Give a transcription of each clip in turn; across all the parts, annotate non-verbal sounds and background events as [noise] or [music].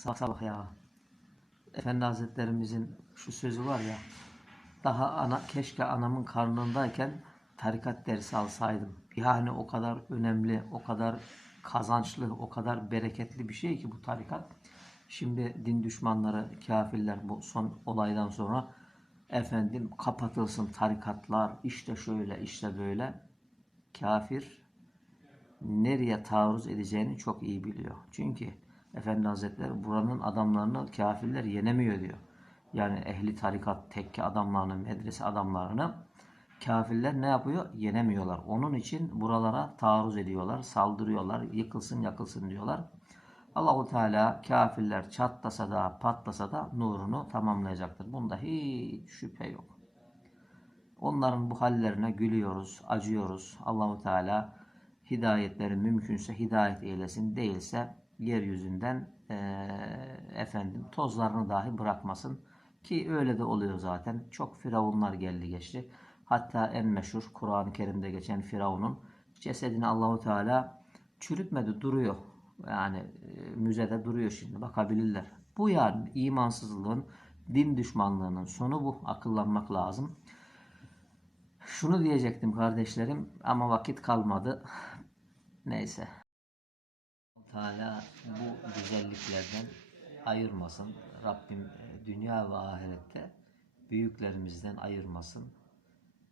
Sabah sabah ya. Efendi Hazretlerimizin şu sözü var ya. Daha ana keşke anamın karnındayken tarikat dersi alsaydım. Yani o kadar önemli, o kadar kazançlı, o kadar bereketli bir şey ki bu tarikat. Şimdi din düşmanları, kafirler bu son olaydan sonra efendim kapatılsın tarikatlar, işte şöyle, işte böyle. Kafir nereye taarruz edeceğini çok iyi biliyor. Çünkü Efendi Hazretleri buranın adamlarını kafirler yenemiyor diyor. Yani ehli tarikat, tekke adamlarını, medrese adamlarını kafirler ne yapıyor? Yenemiyorlar. Onun için buralara taarruz ediyorlar, saldırıyorlar, yıkılsın yakılsın diyorlar. Allahu Teala kafirler çatlasa da patlasa da nurunu tamamlayacaktır. Bunda hiç şüphe yok. Onların bu hallerine gülüyoruz, acıyoruz. Allahu Teala hidayetleri mümkünse hidayet eylesin, değilse yeryüzünden eee, efendim tozlarını dahi bırakmasın. Ki öyle de oluyor zaten. Çok firavunlar geldi geçti. Hatta en meşhur Kur'an-ı Kerim'de geçen Firavun'un cesedini Allahu Teala çürütmedi, duruyor. Yani e, müzede duruyor şimdi bakabilirler. Bu yani imansızlığın, din düşmanlığının sonu bu. Akıllanmak lazım. Şunu diyecektim kardeşlerim ama vakit kalmadı. Neyse. Teala bu güzelliklerden ayırmasın. Rabbim e, dünya ve ahirette büyüklerimizden ayırmasın.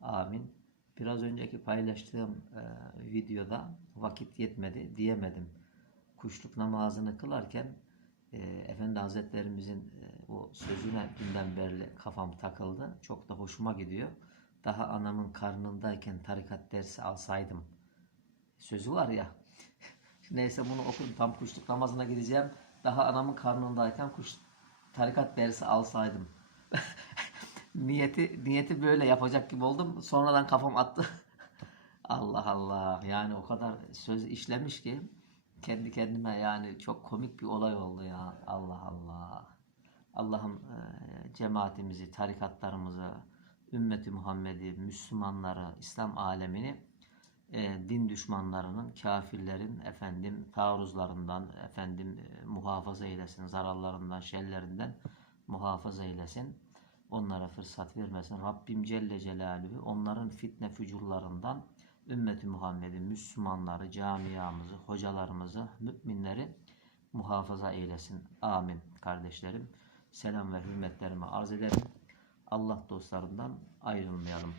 Amin. Biraz önceki paylaştığım e, videoda vakit yetmedi diyemedim. Kuşluk namazını kılarken e, Efendi Hazretlerimizin e, o sözüne dünden beri kafam takıldı. Çok da hoşuma gidiyor. Daha anamın karnındayken tarikat dersi alsaydım sözü var ya. Neyse bunu okudum. Tam kuşluk namazına gideceğim. Daha anamın karnındayken kuş tarikat dersi alsaydım. [laughs] niyeti niyeti böyle yapacak gibi oldum. Sonradan kafam attı. [laughs] Allah Allah. Yani o kadar söz işlemiş ki kendi kendime yani çok komik bir olay oldu ya. Allah Allah. Allah'ım e, cemaatimizi, tarikatlarımızı, ümmeti Muhammed'i, Müslümanları, İslam alemini e, din düşmanlarının, kafirlerin efendim taarruzlarından, efendim e, muhafaza eylesin, zararlarından, şerlerinden muhafaza eylesin. Onlara fırsat vermesin. Rabbim Celle Celaluhu onların fitne fücurlarından ümmeti Muhammed'i, Müslümanları, camiamızı, hocalarımızı, müminleri muhafaza eylesin. Amin kardeşlerim. Selam ve hürmetlerimi arz ederim. Allah dostlarından ayrılmayalım.